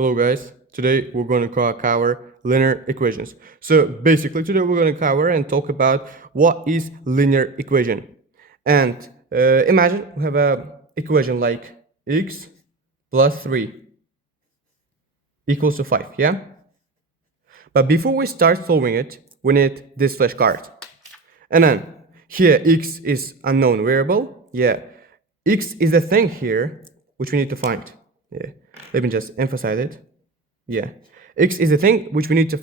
Hello guys, today we're going to cover linear equations. So basically today we're going to cover and talk about what is linear equation. And imagine we have a equation like x plus 3 equals to 5, yeah? But before we start solving it, we need this flashcard. And then here x is unknown variable, yeah. X is the thing here which we need to find. Yeah. Let me just emphasize it. Yeah, x is the thing which we need to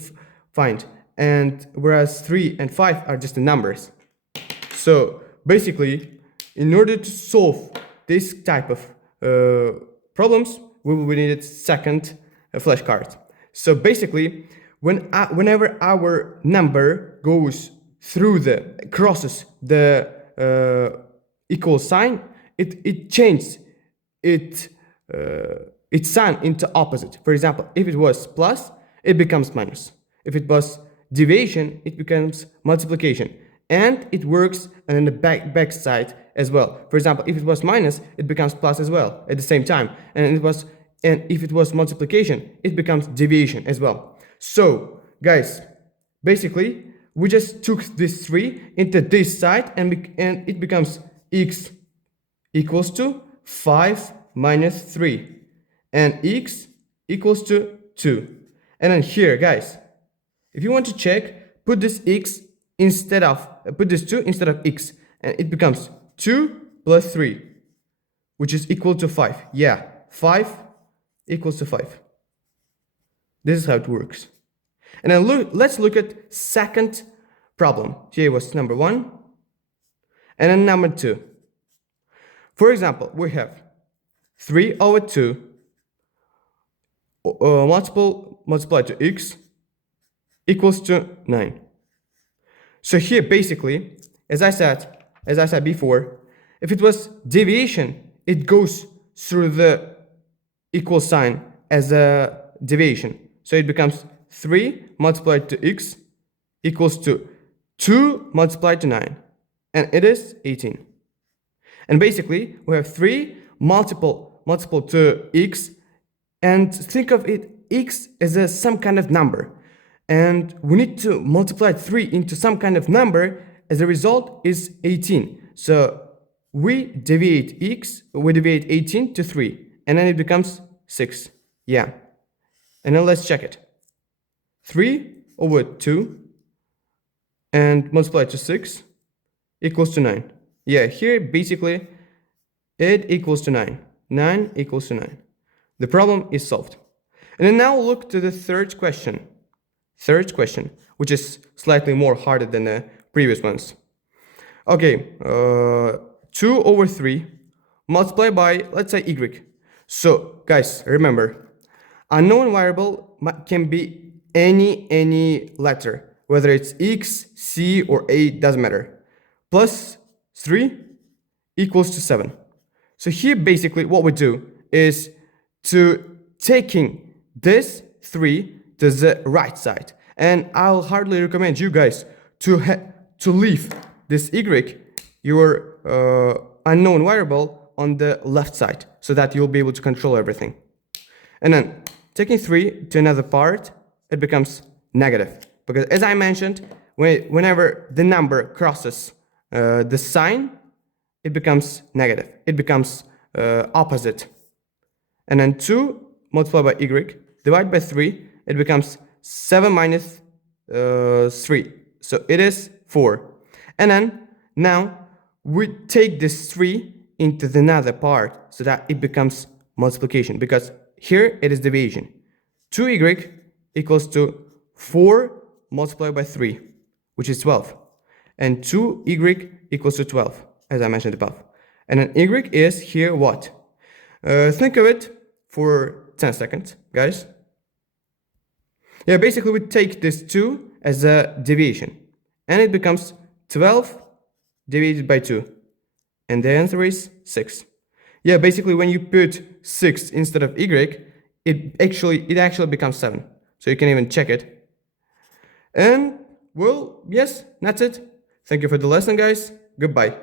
find, and whereas 3 and 5 are just the numbers. So basically, in order to solve this type of problems, we will need a second flashcard. So basically, whenever our number goes through crosses the equal sign, it changes its sign into opposite. For example, if it was plus, it becomes minus. If it was division, it becomes multiplication. And it works on the back side as well. For example, if it was minus, it becomes plus as well at the same time. And if it was multiplication, it becomes division as well. So, guys, basically, we just took this 3 into this side, and it becomes x equals to 5 minus 3. And x equals to 2. And then here, guys, if you want to check, put this 2 instead of x, and it becomes 2 plus 3, which is equal to 5. Yeah, 5 equals to 5. This is how it works. And then let's look at second problem. Here was number 1, and then number 2. For example, we have 3 over 2 multiplied to x equals to 9. So here basically, as I said before, if it was deviation, it goes through the equal sign as a deviation. So it becomes 3 multiplied to x equals to 2 multiplied to 9, and it is 18. And basically, we have 3 multiple to x, and think of it x as some kind of number. And we need to multiply 3 into some kind of number. As a result is 18. So we deviate 18 to 3, and then it becomes 6. Yeah. And then let's check it. 3 over 2 and multiplied to 6 equals to 9. Yeah, here basically it equals to 9. 9 equals to 9. The problem is solved. And then now look to the third question. Third question, which is slightly more harder than the previous ones. Okay, 2 over 3 multiplied by, let's say, y. So, guys, remember, unknown variable can be any letter, whether it's x, c, or a, doesn't matter. Plus 3 equals to 7. So here, basically, what we do is to taking this 3 to the right side, and I'll hardly recommend you guys to leave this y, your unknown variable, on the left side, so that you'll be able to control everything. And then taking 3 to another part, it becomes negative, because as I mentioned, whenever the number crosses the sign, it becomes negative. It becomes opposite. And then 2 multiplied by y divided by 3, it becomes 7 minus 3. So it is 4. And then now we take this 3 into the another part so that it becomes multiplication, because here it is division. 2y equals to 4 multiplied by 3, which is 12. And 2y equals to 12, as I mentioned above. And then y is here what? Think of it for 10 seconds, guys. Yeah, basically we take this 2 as a deviation, and it becomes 12 divided by 2. And the answer is 6. Yeah, basically when you put 6 instead of y, it actually becomes 7. So you can even check it. And, well, yes, that's it. Thank you for the lesson, guys. Goodbye.